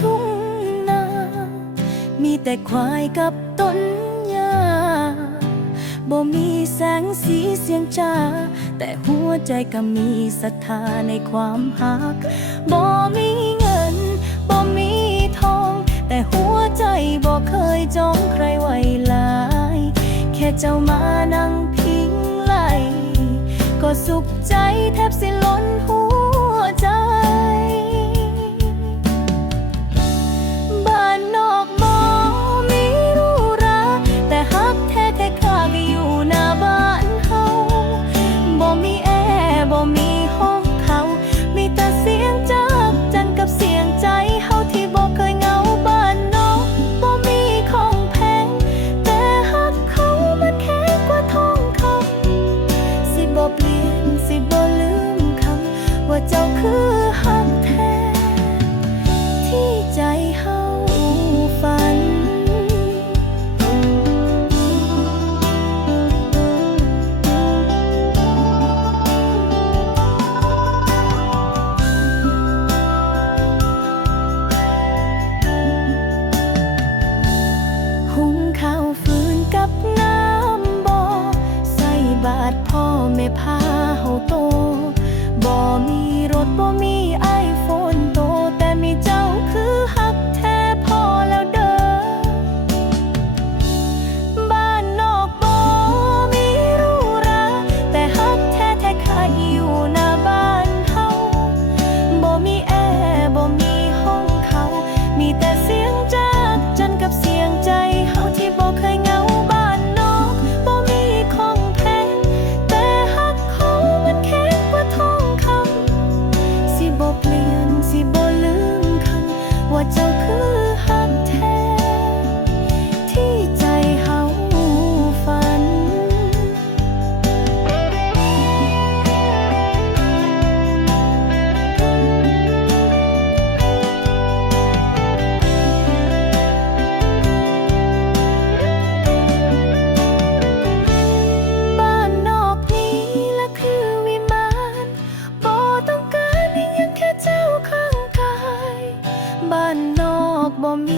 ทุ่งนามีแต่ควายกับต้นหญ้าบ่มีแสงสีเสียงจ้าแต่หัวใจก็มีศรัทธาในความหักบ่มีเงินบ่มีทองแต่หัวใจบ่เคยจองใครไว้หลายแค่เจ้ามานั่งพิงไหลก็สุขใจแทบสิล้นหัวใจบ้านนอกบ่มีหรูหราแต่ฮักแท้แท้ข้าก็อยู่หน้าบ้านเฮาบ่มีแอร์บ่มีห้องเขามีแต่เสียงจากจันกับเสียงใจเฮาที่บ่เคยเหงาบ้านนอกบ่มีของแพงแต่ฮักเขามันแข็งกว่าทองคำสิบ่เปลี่ยนสิบ่ลืมคำว่าเจ้าคือฮักแท้ที่ใจเฮาฝันหุงข้าวฟืนกับน้ำบ่อใส่บาตรพ่อแม่พาเฮาโตบ่มีรถบ่มีไอโฟนโตแต่มีเจ้าคือฮักแท้พอแล้วเด้อบ้านนอกบ่มีหรูหราแต่ฮักแท้แท้ข้าอยู่หน้าบ้านเฮาบ่มีแอร์บ่มีห้องเขามีแต่เสียงจากจันกับเสียงใจเฮาที่บ่เคยเหงาบ้านนอกบ่มีของแพงแต่ฮักเขามันแข็งกว่าทองคำสิบ่เปลี่ยนสิบ่ลืมคำว่าเจ้าคือฮักแท้ที่ใจเฮาฝันบ้านนอกนี้ละคือวิมานบ่ต้องการอีหยังแค่เจ้าข้างกายบ้านนอกบ่มี